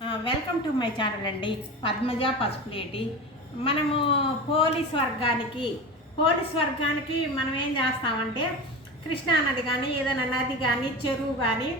Welcome to my channel అండి. పద్మజ పసుపులేటి. మనము police వర్గానికి మనం ఏం చేస్తామంటే కృష్ణా నది కానీ ఏదైనా నది కానీ చెరువు కానీ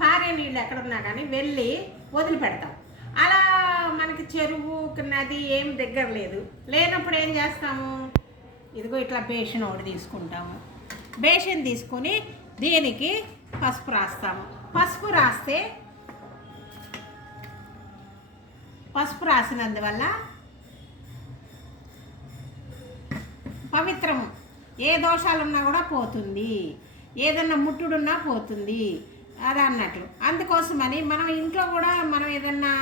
పారే నీళ్ళు ఎక్కడున్నా కానీ వెళ్ళి వదిలిపెడతాం. అలా మనకి చెరువు నది ఏం దగ్గర లేనప్పుడు ఏం చేస్తాము, ఇదిగో ఇట్లా బేషన్ ఒకటి తీసుకుంటాము. బేషన్ తీసుకొని దీనికి పసుపు రాస్తాము. పసుపు రాసినందువల్ల పవిత్రము, ఏ దోషాలున్నా కూడా పోతుంది, ఏదన్నా ముట్టుడున్నా పోతుంది అది అన్నట్లు. అందుకోసమని మనం ఇంట్లో కూడా మనం ఏదన్నా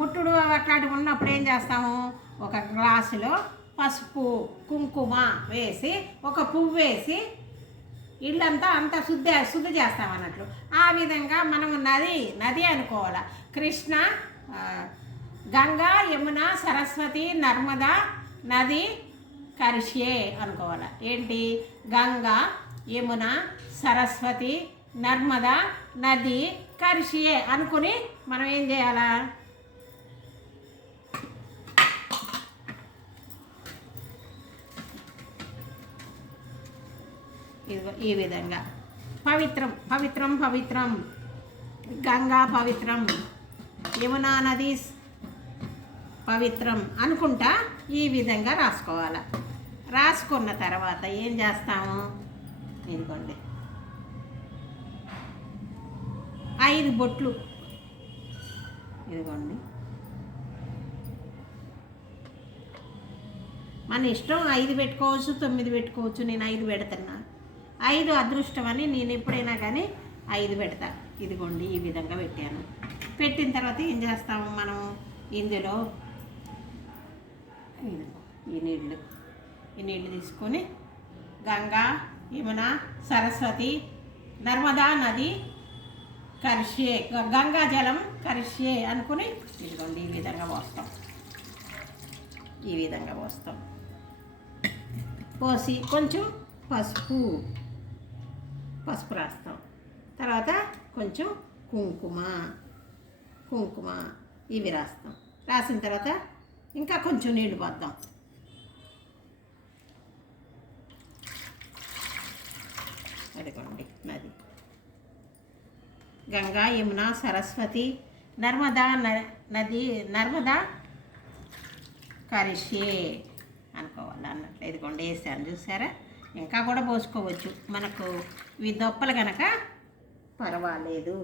ముట్టుడు అట్లాంటివి ఉన్నప్పుడు ఏం చేస్తాము, ఒక గ్లాసులో పసుపు కుంకుమ వేసి ఒక పువ్వు వేసి ఇళ్ళంతా శుద్ధి చేస్తాం అన్నట్లు. ఆ విధంగా మనం నది అనుకోవాలి. కృష్ణ, గంగా, యమున, సరస్వతి, నర్మదా నది కరిష్యే అనుకోవాలి. ఏంటి, గంగా, యమున, సరస్వతి, నర్మదా నది కరిష్యే అనుకుని మనం ఏం చేయాలా, ఈ విధంగా పవిత్రం గంగా పవిత్రం, యమునా నది పవిత్రం అనుకుంటా ఈ విధంగా రాసుకోవాలి. రాసుకున్న తర్వాత ఏం చేస్తాము, ఇదిగోండి 5 బొట్లు, ఇదిగోండి మన ఇష్టం. 5 పెట్టుకోవచ్చు, 9 పెట్టుకోవచ్చు. నేను 5 పెడుతున్నా. 5 అదృష్టం అని నేను ఎప్పుడైనా కానీ 5 పెడతా. ఇదిగోండి ఈ విధంగా పెట్టాను. పెట్టిన తర్వాత ఏం చేస్తాము, మనం ఇందులో ఈ నీళ్ళు తీసుకొని గంగా, యమున, సరస్వతి, నర్మదా నది కరిష్యే, గంగా జలం కరిష్యే అనుకుని ఇదిగోండి ఈ విధంగా పోస్తాం. పోసి కొంచెం పసుపు రాస్తాం. తర్వాత కొంచెం కుంకుమ ఇవి రాస్తాం. రాసిన తర్వాత ఇంకా కొంచెం నీళ్ళు పోద్దాం. అదిగోండి నది గంగా, యమున, సరస్వతి, నర్మదా కరిష్యే అనుకోవాలి అన్నట్లు. ఇదిగోండి వేసాను, చూసారా. ఇంకా కూడా పోసుకోవచ్చు, మనకు ఇవి దొప్పలు కనుక పర్వాలేదు.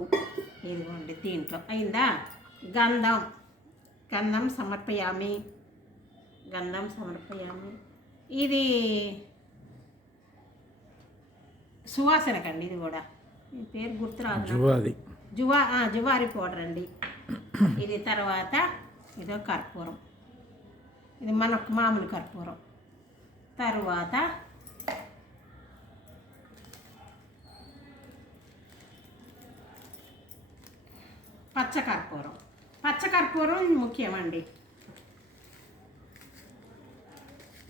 ఇదిగోండి దీంట్లో అయిందా, గంధం సమర్పయామి. ఇది సువాసన కండి. ఇది కూడా ఈ పేరు గుర్తురాదు, జువారి పౌడర్ అండి ఇది. తర్వాత ఇదో కర్పూరం, ఇది మనకు మామూలు కర్పూరం. తర్వాత పచ్చకర్పూరం ముఖ్యమండి.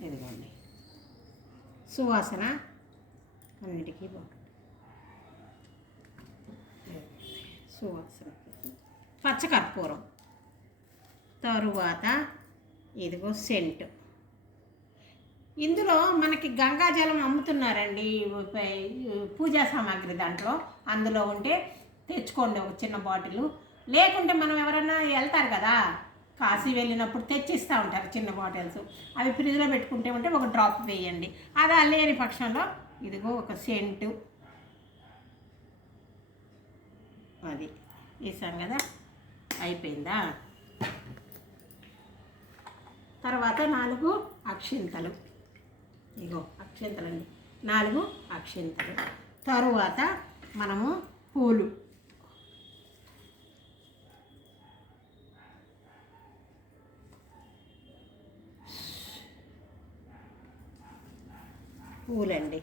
ఇదిగోండి సువాసన అన్నిటికీ బాగుంటుంది. సువాసన పచ్చకర్పూరం. తరువాత ఇదిగో సెంట్. ఇందులో మనకి గంగాజలం అమ్ముతున్నారండి, పూజా సామాగ్రి దాంట్లో. అందులో ఉంటే తెచ్చుకోండి ఒక చిన్న బాటిల్. లేకుంటే మనం ఎవరైనా వెళ్తారు కదా, కాశీ వెళ్ళినప్పుడు తెచ్చిస్తూ ఉంటారు చిన్న బాటిల్స్. అవి ఫ్రిడ్జ్లో పెట్టుకుంటే ఉంటే ఒక డ్రాప్ వేయండి. అది లేని పక్షంలో ఇదిగో ఒక సెంటు అది వేసాం కదా, అయిపోయిందా. తర్వాత 4 అక్షింతలు. ఇగో అక్షింతలండి, 4 అక్షింతలు. తరువాత మనము పూలండి.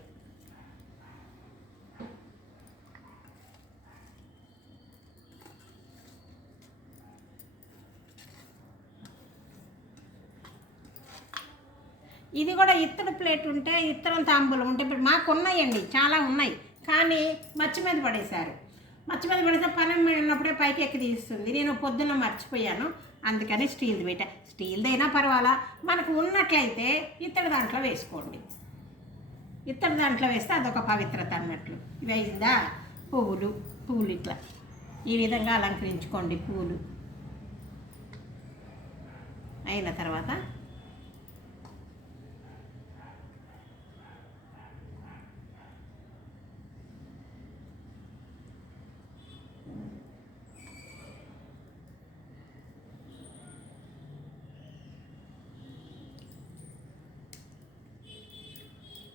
ఇది కూడా ఇత్తడి ప్లేట్ ఉంటే, ఇత్తడం తాంబూలం ఉంటే, ఇప్పుడు మాకు ఉన్నాయండి, చాలా ఉన్నాయి, కానీ మచ్చి మీద పడేశారు. మచ్చ మీద పెడితే పని ఉన్నప్పుడే పైకి ఎక్కి తీస్తుంది. నేను పొద్దున్న మర్చిపోయాను, అందుకని స్టీల్ది పెట్టా. స్టీల్దైనా పర్వాలా, మనకు ఉన్నట్లయితే ఇత్తడి దాంట్లో వేసుకోండి. ఇత్తడి దాంట్లో వేస్తే అదొక పవిత్రత అన్నట్లు. ఇవి అయిందా? పువ్వులు ఇట్లా ఈ విధంగా అలంకరించుకోండి. పువ్వులు అయిన తర్వాత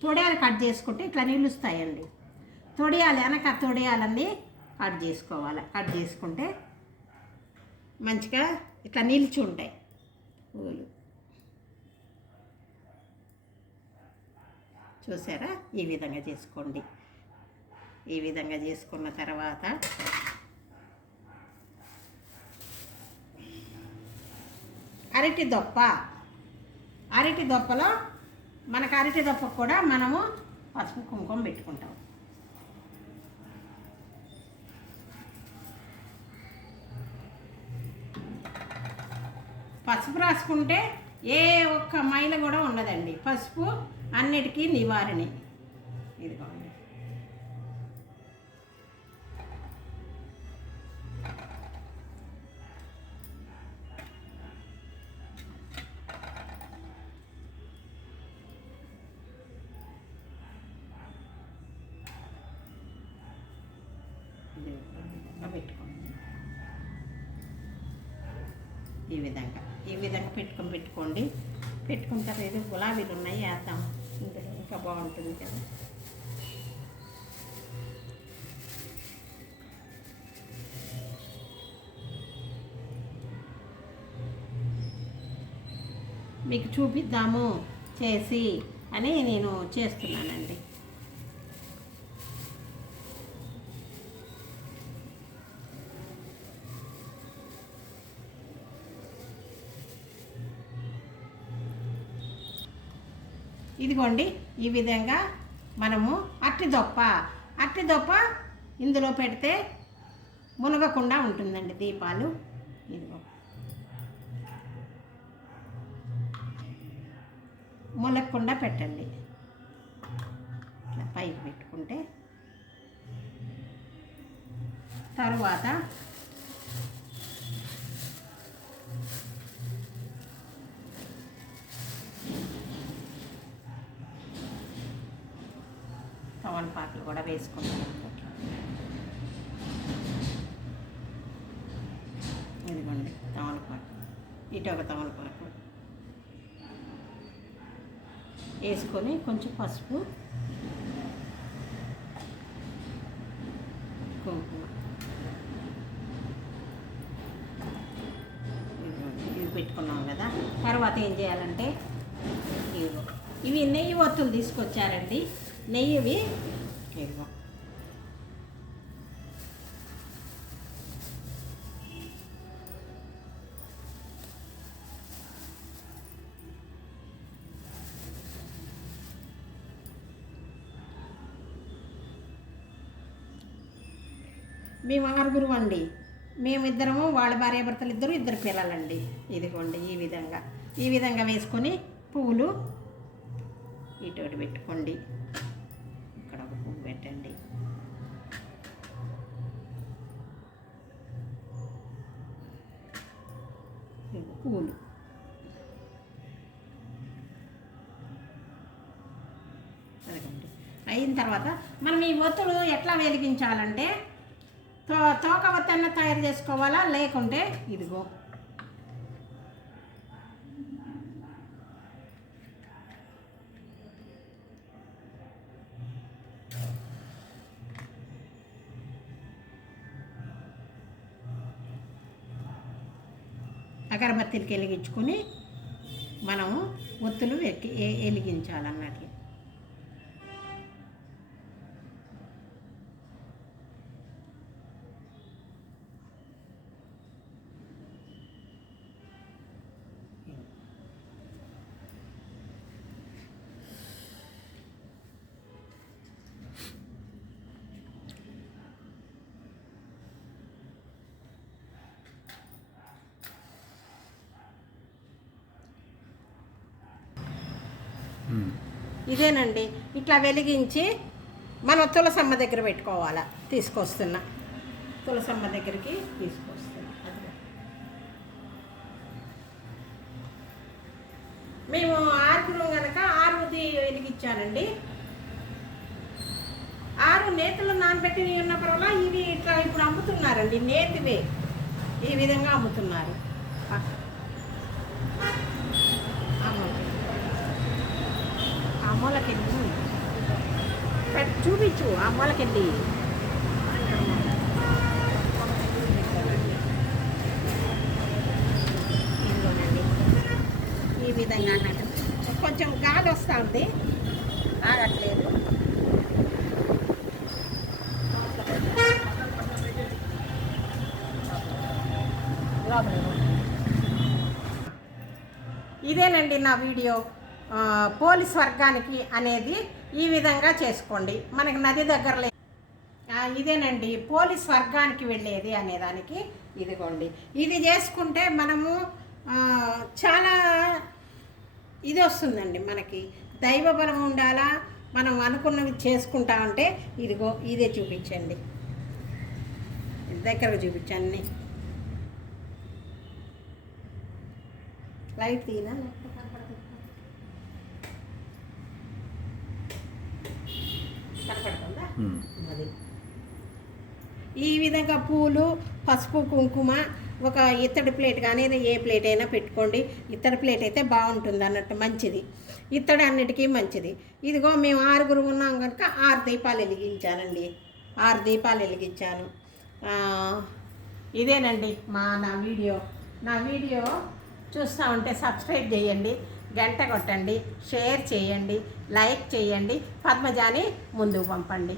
తొడియాలు కట్ చేసుకుంటే ఇట్లా నిలుస్తాయండి. తొడియాలు వెనక తొడియాలన్నీ కట్ చేసుకోవాలి. కట్ చేసుకుంటే మంచిగా ఇట్లా నిలిచి ఉంటాయి పువ్వులు. చూసారా? ఈ విధంగా చేసుకోండి. ఈ విధంగా చేసుకున్న తర్వాత అరటి దొప్పలో మనకు అరటి దొప్పకు కూడా మనము పసుపు కుంకుమ పెట్టుకుంటాం. పసుపు రాసుకుంటే ఏ ఒక్క మైల కూడా ఉండదండి. పసుపు అన్నిటికీ నివారణ. ఇదిగోండి. పెట్టుకోండి. ఈ విధంగా పెట్టుకోండి. పెట్టుకుంటారు. ఏదో గులాబీలు ఉన్నాయి, వేద్దాం ఇందులో, ఇంకా బాగుంటుంది కదా. మీకు చూపిద్దాము చేసి అని నేను చేస్తున్నానండి. ఇదిగోండి, ఈ విధంగా మనము అట్టి దొప్ప ఇందులో పెడితే మునగకుండా ఉంటుందండి దీపాలు. ఇదిగో మునగకుండా పెట్టండి. ఇట్లా పైకి పెట్టుకుంటే తరువాత తమలపాకులు కూడా వేసుకుంటాం. ఇదిగోండి తమలపాకు, ఇటు ఒక తమలపాకు వేసుకొని కొంచెం పసుపు కుంకుమ ఇవి పెట్టుకున్నాం కదా. తర్వాత ఏం చేయాలంటే ఇవి నెయ్యి ఒత్తులు తీసుకొచ్చారండి. నెయ్యివి ఇదిగో మేము 6 అండి. మేమిద్దరము, వాళ్ళ భార్యాభర్తలు ఇద్దరు పిల్లలండి. ఇదిగోండి ఈ విధంగా వేసుకొని పువ్వులు ఇటు పెట్టుకోండి. ఇక్కడ ఒక పువ్వు పెట్టండి. పువ్వులు అదిగోండి. అయిన తర్వాత మనం ఈ ఒత్తులు ఎట్లా వెలిగించాలంటే తోక ఒత్తన్న తయారు చేసుకోవాలా, లేకుంటే ఇదిగో అగరబత్తికి వెలిగించుకొని మనము ఒత్తులు వెలిగించాలన్నట్లు. ఇదేనండి, ఇట్లా వెలిగించి మనం తులసమ్మ దగ్గర పెట్టుకోవాలా. తీసుకొస్తున్నా, తులసమ్మ దగ్గరికి తీసుకొస్తున్నా. మేము 6 కనుక 6 వెలిగించానండి. 6 నేతలు నానబెట్టినవి ఉన్నప్పుడల్లా ఇవి ఇట్లా ఇప్పుడు అమ్ముతున్నారండి. నేతివే ఈ విధంగా అమ్ముతున్నారు. అమ్మలకెళ్ళి చూపించు, అమ్మలకెళ్ళి ఇదిగోనండి ఈ విధంగా అన్నట్టు. కొంచెం గాలి వస్తూ ఉంది, ఆగట్లేదు. ఇదేనండి నా వీడియో. పోలీస్ వర్గానికి అనేది ఈ విధంగా చేసుకోండి. మనకి నది దగ్గరలో ఇదేనండి పోలీస్ వర్గానికి వెళ్ళేది అనేదానికి. ఇదిగోండి, ఇది చేసుకుంటే మనము చాలా ఇది వస్తుందండి. మనకి దైవ బలం ఉండాలా, మనం అనుకున్నవి చేసుకుంటా అంటే ఇదిగో ఇదే చూపించండి, దగ్గర చూపించండి. లైట్ తీనా కనపడుతుందా? అది ఈ విధంగా పూలు, పసుపు, కుంకుమ ఒక ఇత్తడి ప్లేట్ కానీ ఏ ప్లేట్ అయినా పెట్టుకోండి. ఇత్తడి ప్లేట్ అయితే బాగుంటుంది అన్నట్టు, మంచిది. ఇత్తడి అన్నిటికీ మంచిది. ఇదిగో మేము 6 ఉన్నాం కనుక 6 దీపాలు వెలిగించానండి. 6 దీపాలు వెలిగించాను. ఇదేనండి నా వీడియో చూస్తూ ఉంటే సబ్స్క్రైబ్ చేయండి, గంట కొట్టండి, షేర్ చేయండి, లైక్ చేయండి, పద్మజాని ముందుకు పంపండి.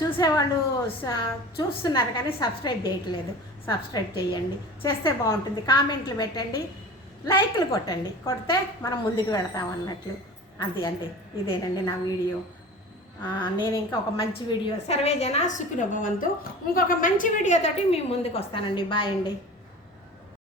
చూసేవాళ్ళు చూస్తున్నారు కానీ సబ్స్క్రైబ్ చేయట్లేదు. సబ్స్క్రైబ్ చేయండి, చేస్తే బాగుంటుంది. కామెంట్లు పెట్టండి, లైక్లు కొట్టండి, కొడితే మనం ముందుకు వెళతాం అన్నట్లు. అంతే అండి, ఇదేనండి నా వీడియో. నేను ఇంకా ఒక మంచి వీడియో, సర్వే జన సుఖినో భవంతు, ఇంకొక మంచి వీడియోతోటి మీ ముందుకు వస్తానండి. బాయ్ అండి.